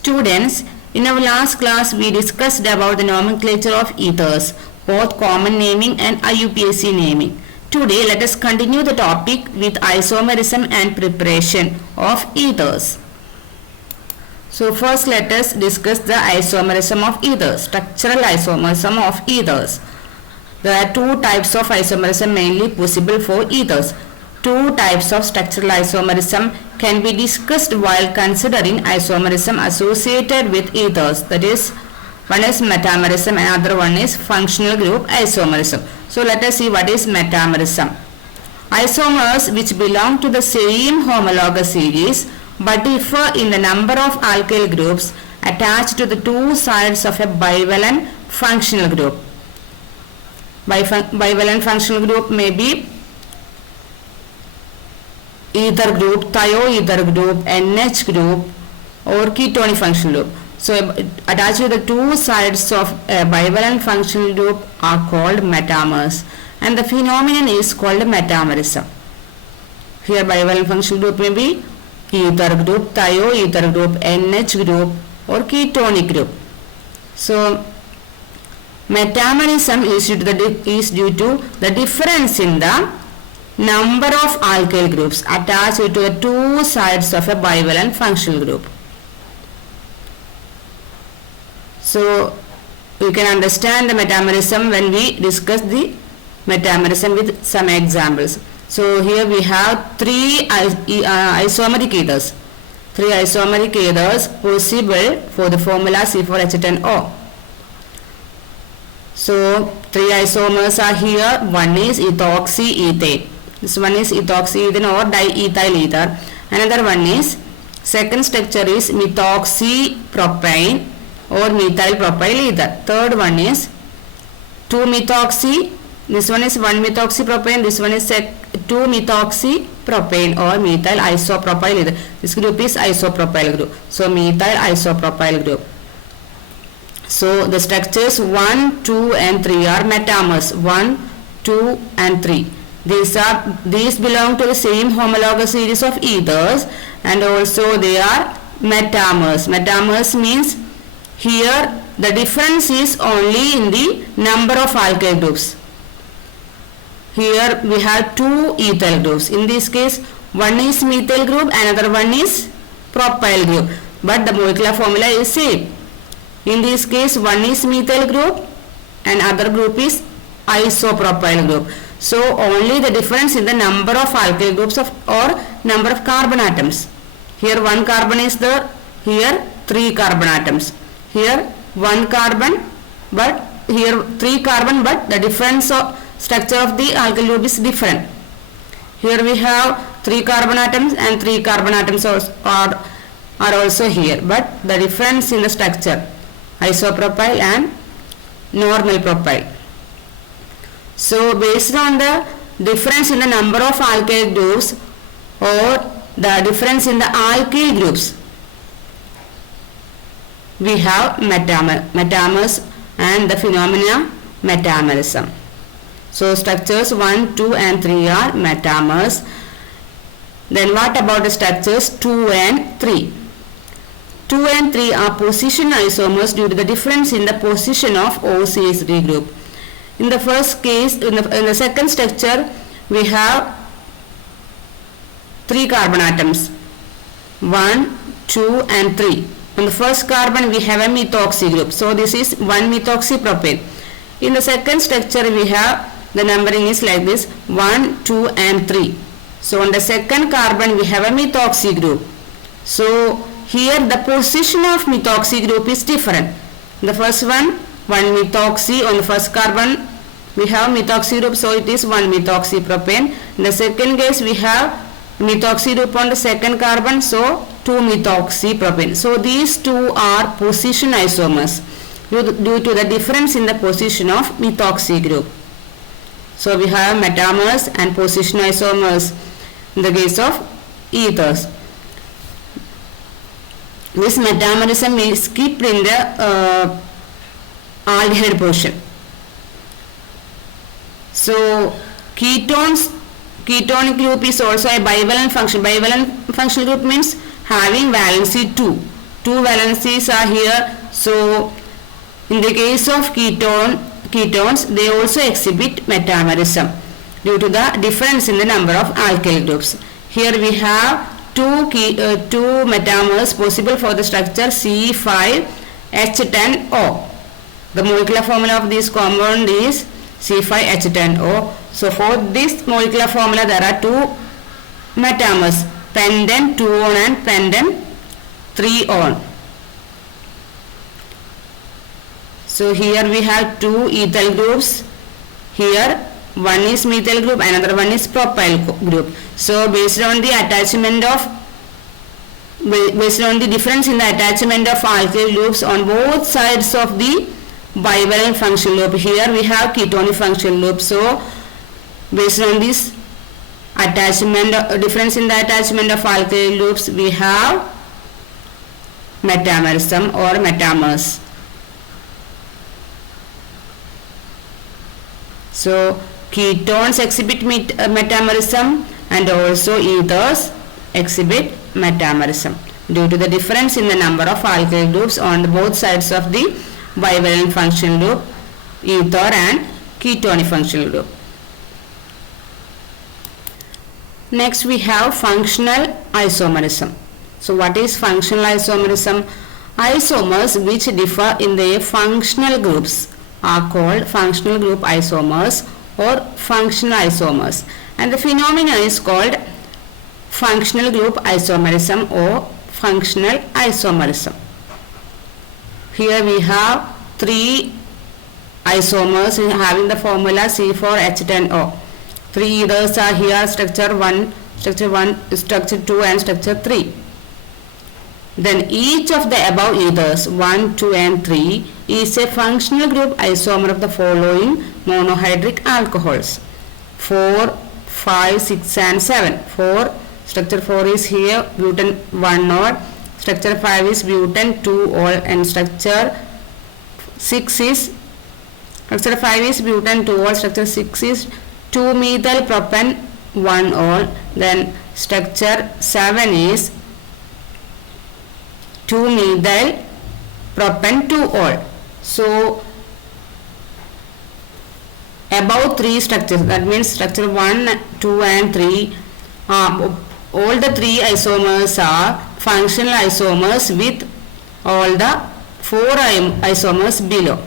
Students, in our last class we discussed about the nomenclature of ethers, both common naming and IUPAC naming. Today let us continue the topic with isomerism and preparation of ethers. So first let us discuss the isomerism of ethers, structural isomerism of ethers. There are two types of isomerism mainly possible for ethers. Two types of structural isomerism can be discussed while considering isomerism associated with ethers. That is, one is metamerism and other one is functional group isomerism. So let us see what is metamerism. Isomers which belong to the same homologous series but differ in the number of alkyl groups attached to the two sides of a bivalent functional group. Bivalent functional group may be ether group, thioether group, NH group or ketonic functional group. So attached to the two sides of a bivalent functional group are called metamers, and the phenomenon is called metamerism. Here bivalent functional group may be ether group, thioether group, NH group or ketonic group. So metamerism is due to the difference in the number of alkyl groups attached to the two sides of a bivalent functional group. So you can understand the metamerism when we discuss the metamerism with some examples. So here we have three isomeric ethers. Three isomeric ethers possible for the formula C4H10O. So three isomers are here. One is ethoxyethane. This one is ethoxyethane or diethyl ether. Another one is, second structure is methoxypropane or methyl propyl ether. Third one is 2-methoxy. This one is 1-methoxypropane. This one is 2-methoxypropane or methyl isopropyl ether. This group is isopropyl group. So methyl isopropyl group. So the structures 1, 2 and 3 are metamers. 1, 2 and 3. These belong to the same homologous series of ethers and also they are metamers. Metamers means here the difference is only in the number of alkyl groups. Here we have two ethyl groups. In this case one is methyl group, another one is propyl group, but the molecular formula is same. In this case one is methyl group and other group is isopropyl group. So only the difference in the number of alkyl groups or number of carbon atoms. Here one carbon is there, here 3 carbon atoms. Here 1 carbon, but here 3 carbon, but the difference of structure of the alkyl group is different. Here we have 3 carbon atoms and 3 carbon atoms are also here, but the difference in the structure, isopropyl and normal propyl. So based on the difference in the number of alkyl groups or the difference in the alkyl groups, we have metamers and the phenomena metamerism. So structures 1, 2 and 3 are metamers. Then what about the structures 2 and 3? 2 and 3 are position isomers due to the difference in the position of OCH3 group. In the first case, in the second structure, we have 3 carbon atoms, 1, 2 and 3. On the first carbon we have a methoxy group, so this is 1-methoxypropane. In the second structure we have, the numbering is like this, 1, 2 and 3. So on the second carbon we have a methoxy group. So here the position of methoxy group is different. The first one, 1-methoxy, on the first carbon we have methoxy group, so it is 1-methoxypropane. In the second case we have methoxy group on the second carbon, so 2-methoxypropane. So these two are position isomers due to the difference in the position of methoxy group. So we have metamers and position isomers in the case of ethers. This metamerism is skipped in the aldehyde portion. So ketonic group is also a bivalent function. Bivalent functional group means having valency 2. two valencies are here. So in the case of ketones, they also exhibit metamerism due to the difference in the number of alkyl groups. Here we have two metamers possible for the structure C5H10O. The molecular formula of this compound is C5H10O. So for this molecular formula there are two metamers, pentan 2-on and pentan 3-on. So here we have two ethyl groups. Here one is methyl group, another one is propyl group. So based on the difference in the attachment of alkyl groups on both sides of the bivalent function loop, here we have ketonic function loop. So based on this difference in the attachment of alkyl groups, we have metamerism or metamers. So ketones exhibit metamerism and also ethers exhibit metamerism due to the difference in the number of alkyl groups on both sides of the bivalent function loop, ether and ketonic function loop. Next we have functional isomerism. So what is functional isomerism? Isomers which differ in their functional groups are called functional group isomers or functional isomers, and the phenomenon is called functional group isomerism or functional isomerism. Here we have three isomers having the formula C4H10O. Three ethers are here, structure 1, structure 2 and structure 3. Then each of the above ethers 1, 2 and 3 is a functional group isomer of the following monohydric alcohols 4, 5, 6 and 7. Structure 4 is here butane 1-ol, structure 5 is butane 2-ol and structure 5 is butane 2-ol, structure 6 is 2-methyl propane 1-ol, then structure 7 is 2-methyl propane 2-ol. So above three structures, that means structure 1, 2 and 3, all the three isomers are functional isomers with all the 4 isomers below.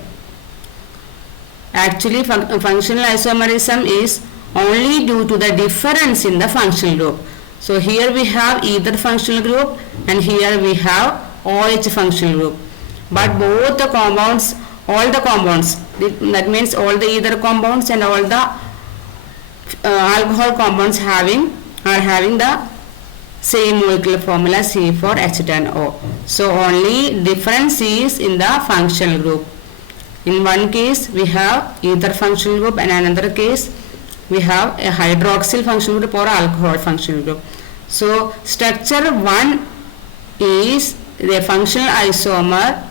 Actually functional isomerism is only due to the difference in the functional group. So here we have ether functional group and here we have OH functional group. But both the compounds, all the compounds, that means all the ether compounds and all the alcohol compounds are having the same molecular formula C4H10O. So only difference is in the functional group. In one case we have ether functional group and another case we have a hydroxyl functional group or alcohol functional group. So structure 1 is the functional isomer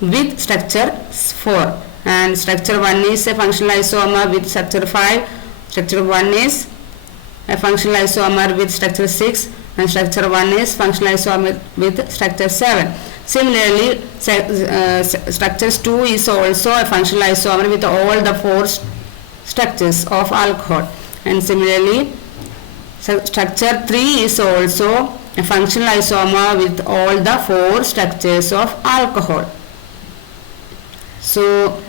with structure 4 and structure 1 is a functional isomer with structure 5, structure 1 is a functional isomer with structure 6 and structure 1 is functional isomer with structure 7. Similarly, structures 2 is also a functional isomer with all the 4 structures of alcohol, and similarly structure 3 is also a functional isomer with all the 4 structures of alcohol. So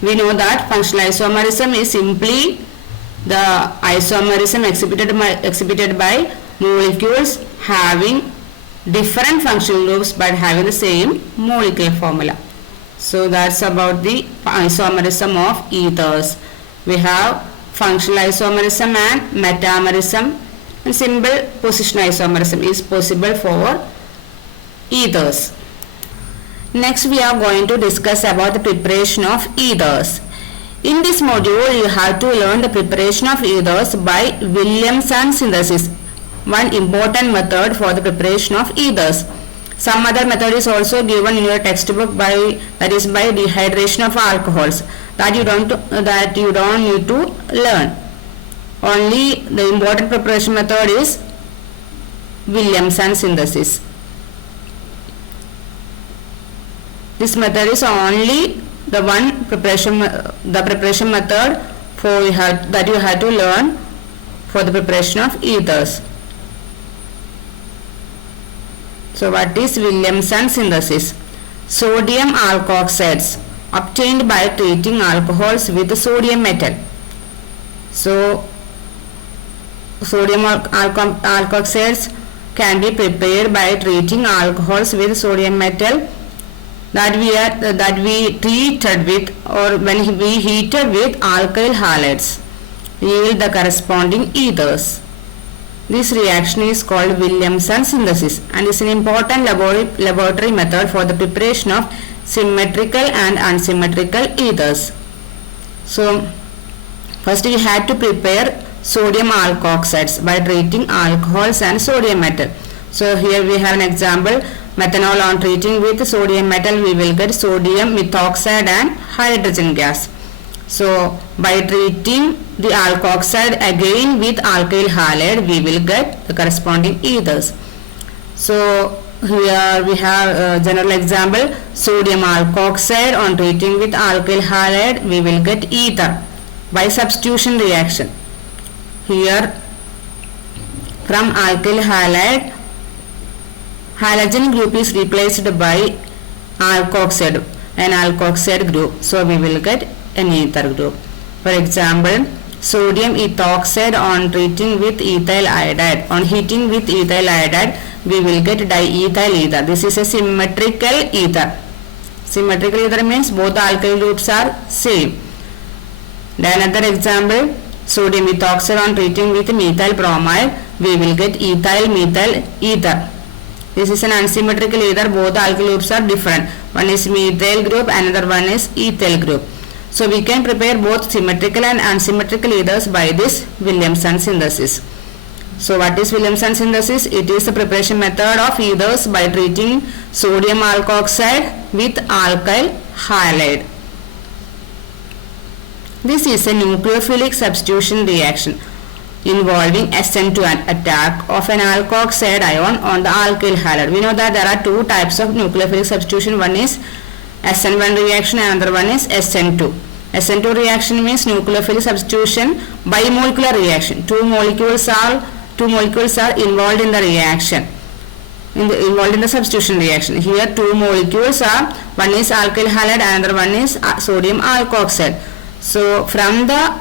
we know that functional isomerism is simply the isomerism exhibited by molecules having different functional groups but having the same molecular formula. So that's about the isomerism of ethers. We have functional isomerism and metamerism, and simple position isomerism is possible for ethers. Next we are going to discuss about the preparation of ethers. In this module you have to learn the preparation of ethers by Williamson synthesis, one important method for the preparation of ethers. Some other method is also given in your textbook that is by dehydration of alcohols that you don't need to learn. Only the important preparation method is Williamson synthesis. This method is only the one preparation method that you have to learn for the preparation of ethers. So what is Williamson synthesis? Sodium alkoxides obtained by treating alcohols with sodium metal. So sodium alkoxides can be prepared by treating alcohols with sodium metal that we treated with, or when we heated with alkyl halides, yield the corresponding ethers. This reaction is called Williamson synthesis and is an important laboratory method for the preparation of symmetrical and unsymmetrical ethers. So first we had to prepare sodium alkoxides by treating alcohols and sodium metal. So here we have an example: methanol. On treating with sodium metal, we will get sodium methoxide and hydrogen gas. So by treating the alkoxide again with alkyl halide, we will get the corresponding ethers. So here we have a general example: sodium alkoxide. On treating with alkyl halide, we will get ether by substitution reaction. Here from alkyl halide, halogen group is replaced by alkoxide, an alkoxide group. So we will get an ether group. For example, sodium ethoxide. On treating with ethyl iodide, on heating with ethyl iodide, we will get diethyl ether. This is a symmetrical ether. Symmetrical ether means both the alkyl groups are same. Then another example, sodium ethoxide. On treating with methyl bromide, we will get ethyl methyl ether. This is an unsymmetrical ether. Both the alkyl groups are different. One is methyl group, another one is ethyl group. So we can prepare both symmetrical and unsymmetrical ethers by this Williamson synthesis. So what is Williamson synthesis? It is the preparation method of ethers by treating sodium alkoxide with alkyl halide. This is a nucleophilic substitution reaction involving SN2 attack of an alkoxide ion on the alkyl halide. We know that there are two types of nucleophilic substitution. One is SN1 reaction and another one is SN2. SN2 reaction means nucleophilic substitution bimolecular reaction. Two molecules are involved in the reaction, involved in the substitution reaction. Here two molecules are, one is alkyl halide and another one is sodium alkoxide. So from the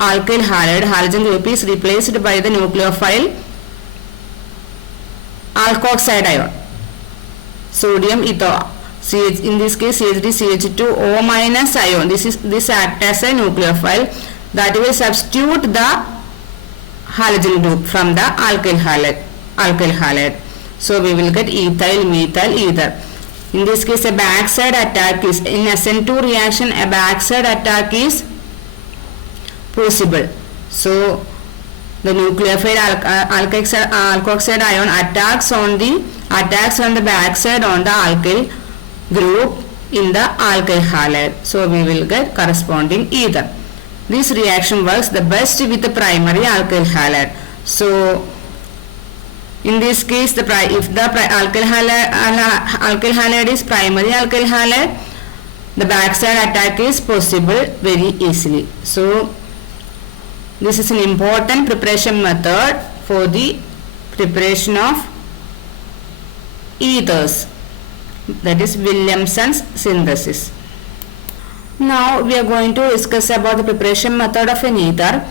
alkyl halide, halogen group is replaced by the nucleophile alkoxide ion, sodium ether. In this case CH3CH2O minus ion. This acts as a nucleophile that will substitute the halogen group from the alkyl halide. So we will get ethyl methyl ether. In this case a backside attack is, in SN2 reaction a backside attack is possible. So the nucleophile alkoxide ion attacks on the backside on the alkyl group in the alkyl halide. So we will get corresponding ether. This reaction works the best with the primary alkyl halide. So in this case, if the alkyl halide is primary alkyl halide, the backside attack is possible very easily. So this is an important preparation method for the preparation of ethers, that is Williamson's synthesis. Now we are going to discuss about the preparation method of an ether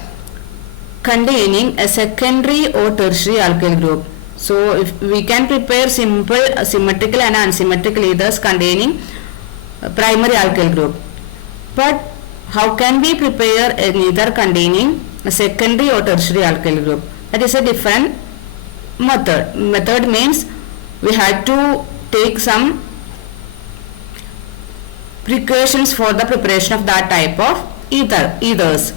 containing a secondary or tertiary alkyl group. So if we can prepare simple symmetrical and unsymmetrical ethers containing primary alkyl group, but how can we prepare an ether containing a secondary or tertiary alkyl group? That is a different method. Method means we had to take some precautions for the preparation of that type of ethers.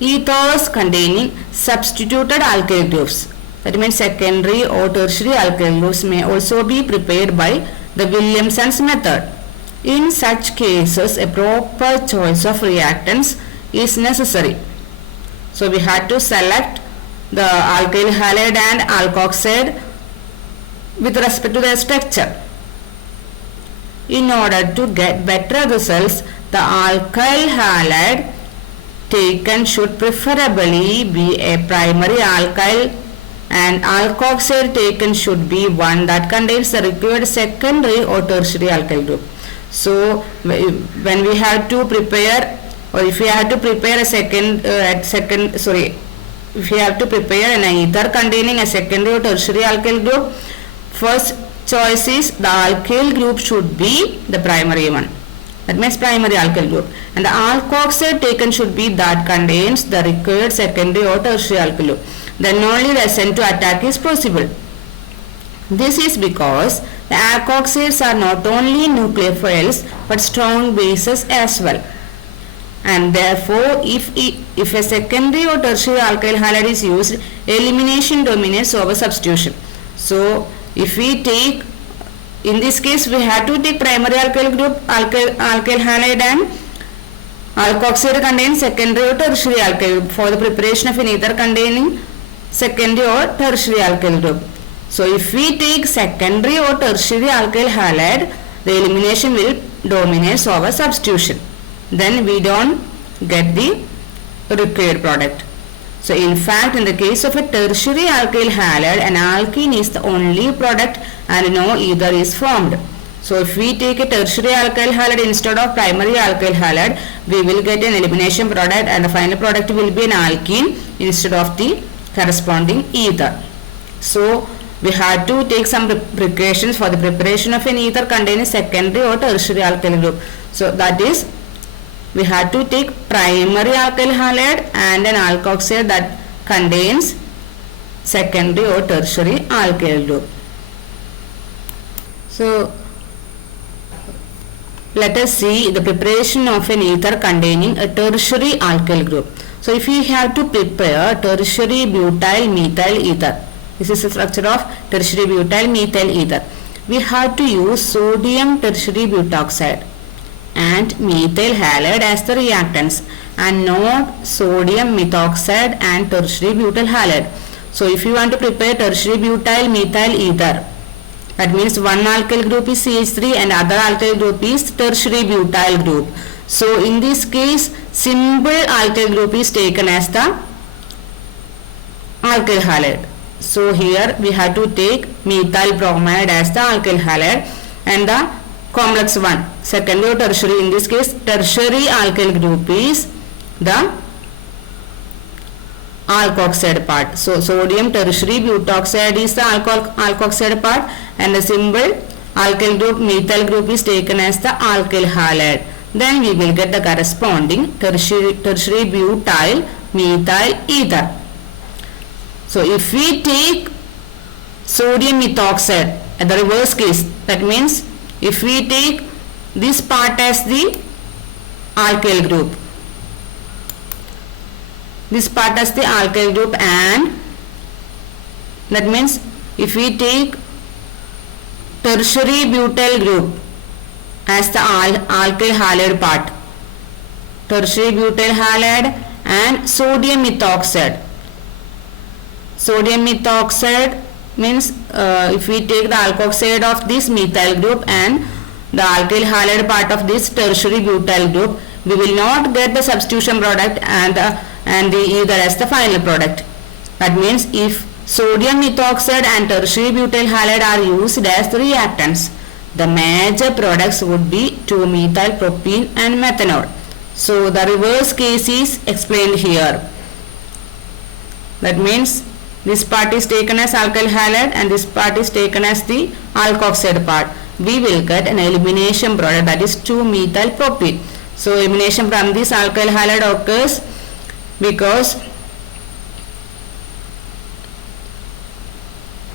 Ethers containing substituted alkyl groups, that means secondary or tertiary alkyl groups, may also be prepared by the Williamson's method. In such cases, a proper choice of reactants is necessary. So we had to select the alkyl halide and alkoxide with respect to their structure. In order to get better results, the alkyl halide taken should preferably be a primary alkyl, and alkoxide taken should be one that contains the required secondary or tertiary alkyl group. So when we have to prepare, or if we have to prepare a if we have to prepare an ether containing a secondary or tertiary alkyl group, first choice is the alkyl group should be the primary one. That means primary alkyl group, and the alkoxide taken should be that contains the required secondary or tertiary alkyl group. Then only the ascent to attack is possible. This is because the alkoxides are not only nucleophiles but strong bases as well, and therefore if a secondary or tertiary alkyl halide is used, elimination dominates over substitution. So if we take, in this case we have to take primary alkyl group alkyl halide, and alkoxide contains secondary or tertiary alkyl group for the preparation of an ether containing secondary or tertiary alkyl group. So if we take secondary or tertiary alkyl halide, the elimination will dominate over substitution. Then we don't get the required product. So in fact, in the case of a tertiary alkyl halide, an alkene is the only product and no ether is formed. So if we take a tertiary alkyl halide instead of primary alkyl halide, we will get an elimination product, and the final product will be an alkene instead of the corresponding ether. So we have to take some precautions for the preparation of an ether containing secondary or tertiary alkyl group. So that is, we have to take primary alkyl halide and an alkoxide that contains secondary or tertiary alkyl group. So let us see the preparation of an ether containing a tertiary alkyl group. So if we have to prepare tertiary butyl methyl ether, this is the structure of tertiary butyl methyl ether, we have to use sodium tertiary butoxide and methyl halide as the reactants, and not sodium methoxide and tertiary butyl halide. So if you want to prepare tertiary butyl methyl ether, that means one alkyl group is CH3 and other alkyl group is tertiary butyl group. So in this case, simple alkyl group is taken as the alkyl halide. So here we have to take methyl bromide as the alkyl halide, and the complex one, secondary or tertiary, in this case tertiary alkyl group is the alkoxide part. So sodium tertiary butoxide is the alkoxide part, and the symbol alkyl group methyl group is taken as the alkyl halide. Then we will get the corresponding tertiary butyl methyl ether. So if we take sodium methoxide at the reverse case, that means if we take this part as the alkyl group, this part as the alkyl group, and that means if we take tertiary butyl group as the alkyl halide part, tertiary butyl halide and sodium methoxide. Sodium methoxide means if we take the alkoxide of this methyl group and the alkyl halide part of this tertiary butyl group, we will not get the substitution product and the ether as the final product. That means if sodium methoxide and tertiary butyl halide are used as the reactants, the major products would be 2-methyl-propene and methanol. So the reverse case is explained here. That means this part is taken as alkyl halide and this part is taken as the alkoxide part. We will get an elimination product, that is 2-methyl-propene. So elimination from this alkyl halide occurs because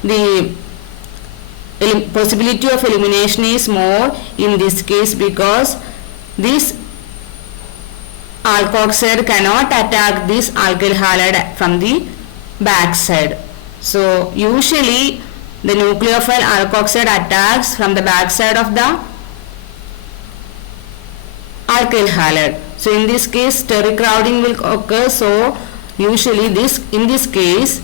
the possibility of elimination is more in this case, because this alkoxide cannot attack this alkyl halide from the back side. So usually the nucleophile alkoxide attacks from the back side of the alkyl halide. So in this case steric crowding will occur. So usually in this case,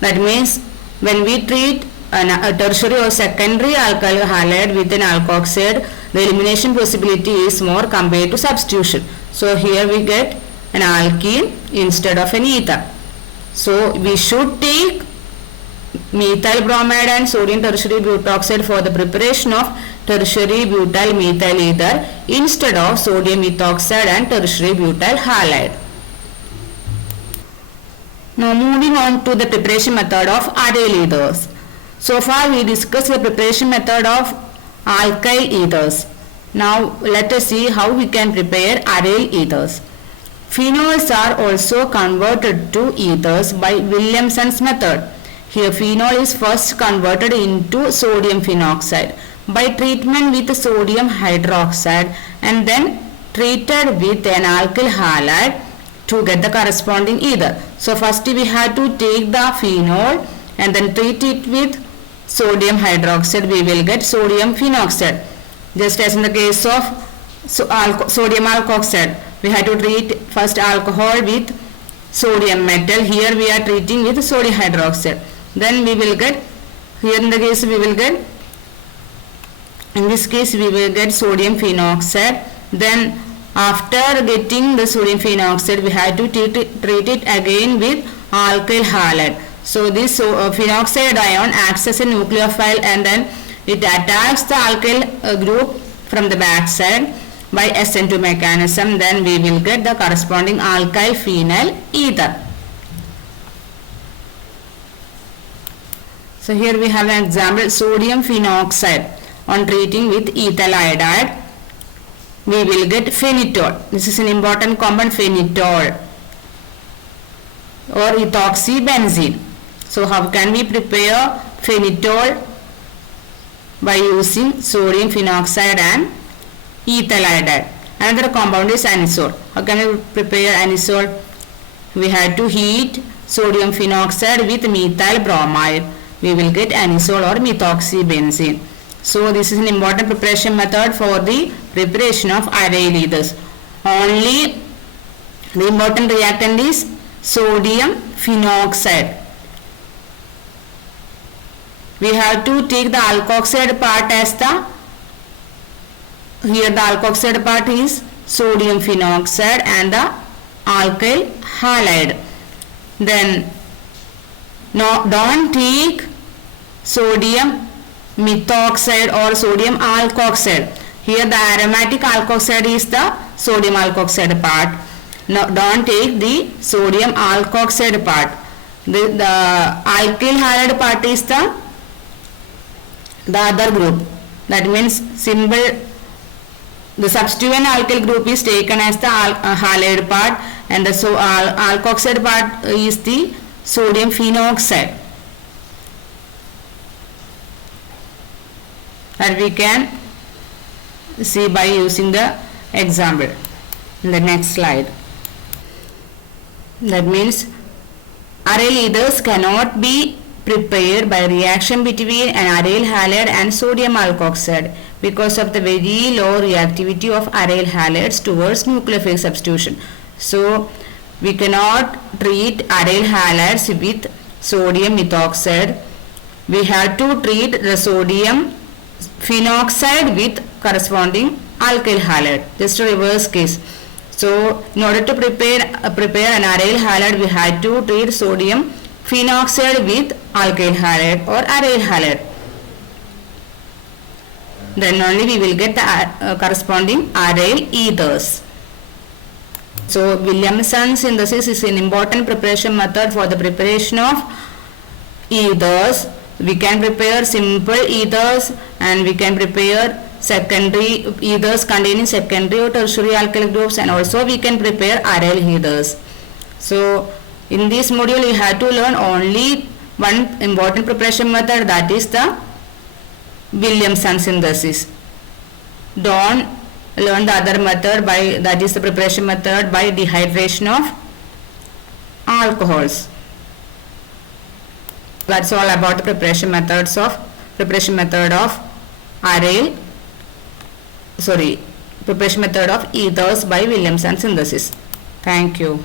that means when we treat a tertiary or secondary alkyl halide with an alkoxide, the elimination possibility is more compared to substitution. So here we get an alkene instead of an ether. So we should take methyl bromide and sodium tertiary butoxide for the preparation of tertiary butyl methyl ether instead of sodium ethoxide and tertiary butyl halide. Now moving on to the preparation method of aryl ethers. So far we discussed the preparation method of alkyl ethers. Now let us see how we can prepare aryl ethers. Phenols are also converted to ethers by Williamson's method. Here phenol is first converted into sodium phenoxide by treatment with sodium hydroxide and then treated with an alkyl halide to get the corresponding ether. So first we have to take the phenol and then treat it with sodium hydroxide. We will get sodium phenoxide. Just as in the case of sodium alkoxide, we have to treat first alcohol with sodium metal. Here we are treating with sodium hydroxide. Then we will get, here in the case we will get, in this case we will get sodium phenoxide. Then after getting the sodium phenoxide, we have to treat it again with alkyl halide. So this phenoxide ion acts as a nucleophile and then it attacks the alkyl group from the back side by SN2 mechanism. Then we will get the corresponding alkyl phenyl ether. So here we have an example, sodium phenoxide. On treating with ethyl iodide, we will get phenitol. This is an important compound, phenitol or ethoxybenzene. So how can we prepare phenitol? By using sodium phenoxide and ethyl iodide. Another compound is anisole. How can we prepare anisole? We have to heat sodium phenoxide with methyl bromide. We will get anisole or methoxybenzene. So this is an important preparation method for the preparation of aryl ethers. Only the important reactant is sodium phenoxide. We have to take the alkoxide part as the, here the alkoxide part is sodium phenoxide and the alkyl halide. Then no, don't take sodium methoxide or sodium alkoxide. Here the aromatic alkoxide is the sodium alkoxide part. Now don't take the sodium alkoxide part. The alkyl halide part is the other group. That means symbol, the substituent alkyl group is taken as the halide part and the alkoxide part is the sodium phenoxide. That we can see by using the example in the next slide. That means aryl ethers cannot be prepared by reaction between an aryl halide and sodium alkoxide because of the very low reactivity of aryl halides towards nucleophilic substitution. So we cannot treat aryl halides with sodium methoxide. We have to treat the sodium phenoxide with corresponding alkyl halide, just a reverse case. So in order to prepare an aryl halide, we had to treat sodium phenoxide with alkyl halide or aryl halide. Then only we will get the corresponding aryl ethers. So Williamson synthesis is an important preparation method for the preparation of ethers. We can prepare simple ethers and we can prepare secondary ethers containing secondary or tertiary alkyl groups, and also we can prepare aryl ethers. So in this module you have to learn only one important preparation method, that is the Williamson synthesis. Don't learn the other method, that is the preparation method by dehydration of alcohols. That's all about the preparation method of preparation method of ethers by Williamson synthesis. Thank you.